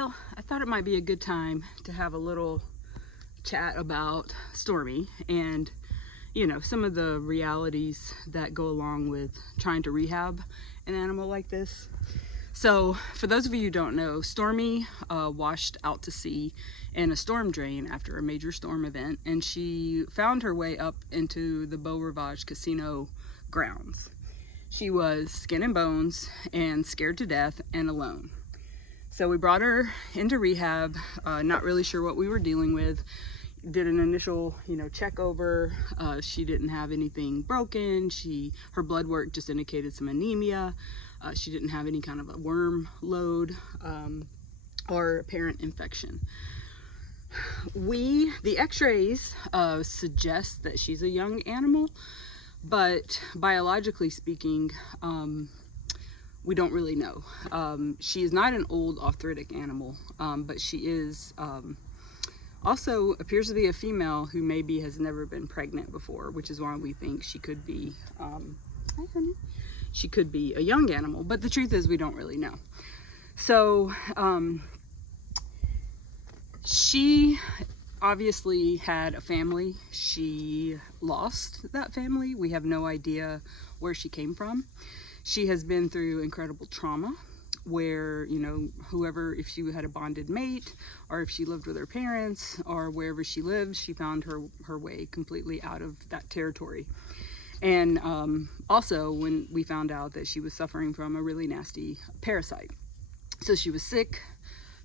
Well, I thought it might be a good time to have a little chat about Stormy and, some of the realities that go along with trying to rehab an animal like this. So, for those of you who don't know, Stormy washed out to sea in a storm drain after a major storm event, and she found her way up into the Beau Rivage casino grounds. She was skin and bones and scared to death and alone. So we brought her into rehab, not really sure what we were dealing with. Did an initial, check over. She didn't have anything broken. Her blood work just indicated some anemia. She didn't have any kind of a worm load or apparent infection. The x-rays suggest that she's a young animal, but biologically speaking, we don't really know. She is not an old arthritic animal, but she is also appears to be a female who maybe has never been pregnant before, which is why we think she could be she could be a young animal, but the truth is we don't really know. So she obviously had a family. She lost that family. We have no idea where she came from. She has been through incredible trauma where, whoever, if she had a bonded mate or if she lived with her parents or wherever she lived, she found her way completely out of that territory. And also when we found out that she was suffering from a really nasty parasite. So she was sick,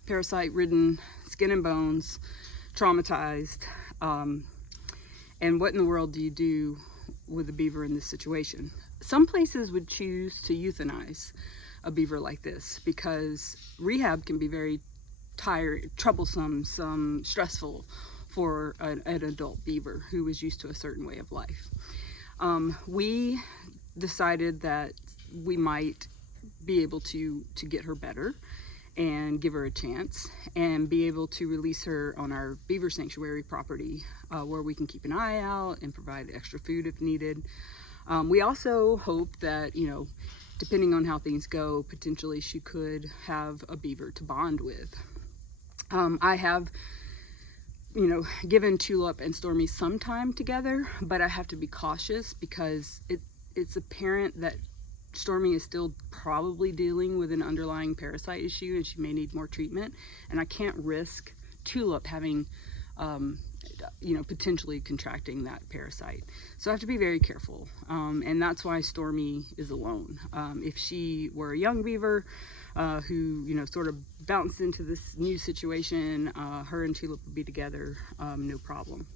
parasite-ridden, skin and bones, traumatized. And what in the world do you do with a beaver in this situation? Some places would choose to euthanize a beaver like this because rehab can be very troublesome, stressful for an adult beaver who was used to a certain way of life. We decided that we might be able to get her better and give her a chance and be able to release her on our beaver sanctuary property where we can keep an eye out and provide extra food if needed. We also hope that, depending on how things go, potentially she could have a beaver to bond with. I have, given Tulip and Stormy some time together, but I have to be cautious because it's apparent that Stormy is still probably dealing with an underlying parasite issue and she may need more treatment. And I can't risk Tulip having, potentially contracting that parasite. So I have to be very careful. And that's why Stormy is alone. If she were a young beaver who, sort of bounced into this new situation, her and Tulip would be together, no problem.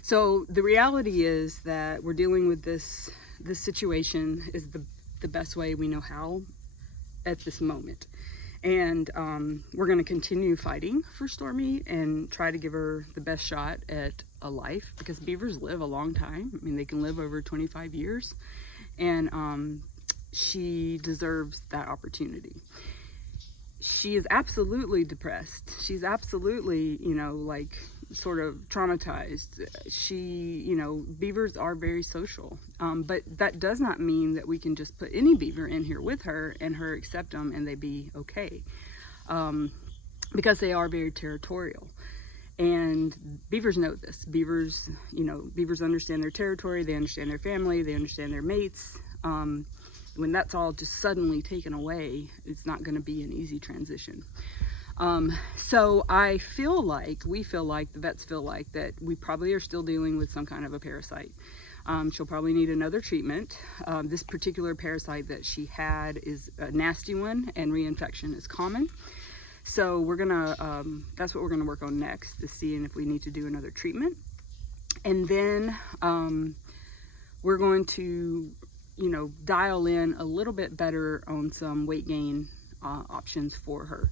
So the reality is that we're dealing with this situation is the best way we know how at this moment. And we're going to continue fighting for Stormy and try to give her the best shot at a life because beavers live a long time. I mean, they can live over 25 years. And she deserves that opportunity. She is absolutely depressed. She's absolutely, sort of traumatized. Beavers are very social, but that does not mean that we can just put any beaver in here with her and her accept them and they be okay, because they are very territorial. And beavers know this. Beavers understand their territory, they understand their family, they understand their mates. When that's all just suddenly taken away, it's not going to be an easy transition. So we feel like, the vets feel like that we probably are still dealing with some kind of a parasite. She'll probably need another treatment. This particular parasite that she had is a nasty one and reinfection is common. So that's what we're gonna work on next, is seeing if we need to do another treatment. And then we're going to, dial in a little bit better on some weight gain options for her.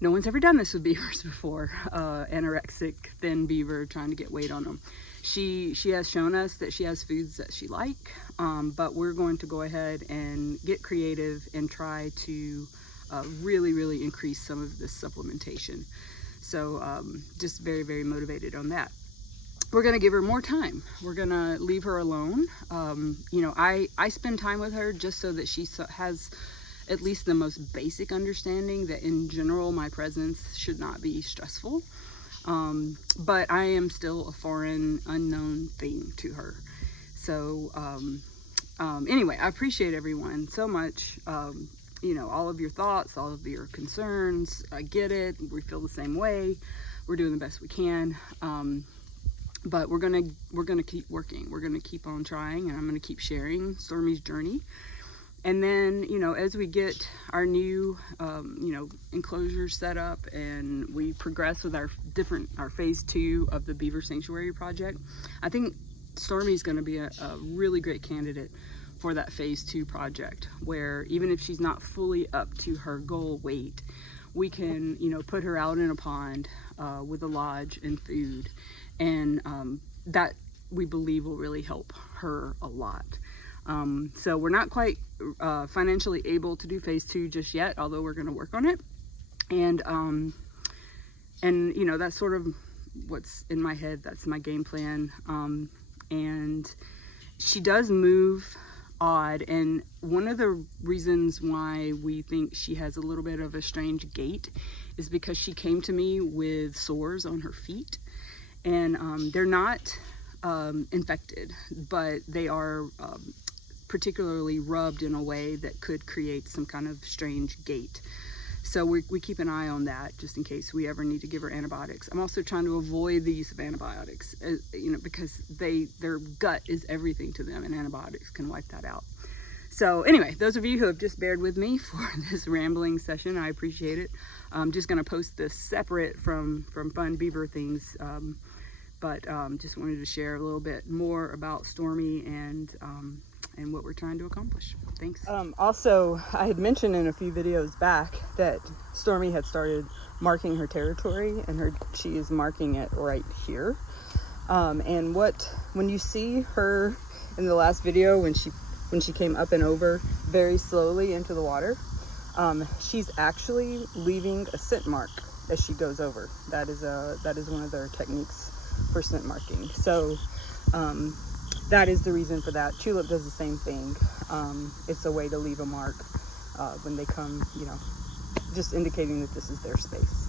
No one's ever done this with beavers before, anorexic, thin beaver trying to get weight on them. She has shown us that she has foods that she like, but we're going to go ahead and get creative and try to really, really increase some of this supplementation. So just very, very motivated on that. We're going to give her more time. We're going to leave her alone. I spend time with her just so that she has at least the most basic understanding that in general my presence should not be stressful. But I am still a foreign, unknown thing to her. So anyway, I appreciate everyone so much. All of your thoughts, all of your concerns. I get it. We feel the same way. We're doing the best we can. But we're gonna keep working. We're gonna keep on trying, and I'm gonna keep sharing Stormy's journey. And then, as we get our new, enclosure set up and we progress with our phase 2 of the Beaver Sanctuary project, I think Stormy's going to be a really great candidate for that phase 2 project, where even if she's not fully up to her goal weight, we can, put her out in a pond with a lodge and food. And that, we believe, will really help her a lot. So we're not quite financially able to do phase 2 just yet, although we're going to work on it. And that's sort of what's in my head. That's my game plan. And she does move odd, and one of the reasons why we think she has a little bit of a strange gait is because she came to me with sores on her feet, and they're not infected, but they are particularly rubbed in a way that could create some kind of strange gait. So we keep an eye on that just in case we ever need to give her antibiotics. I'm also trying to avoid the use of antibiotics, because their gut is everything to them, and antibiotics can wipe that out. So anyway, those of you who have just bared with me for this rambling session, I appreciate it. I'm just going to post this separate from fun beaver things, but just wanted to share a little bit more about Stormy and what we're trying to accomplish. Thanks. Also, I had mentioned in a few videos back that Stormy had started marking her territory, and she is marking it right here. And when you see her in the last video, when she came up and over very slowly into the water, she's actually leaving a scent mark as she goes over. That is one of their techniques for scent marking. So that is the reason for that. Tulip does the same thing. It's a way to leave a mark when they come, just indicating that this is their space.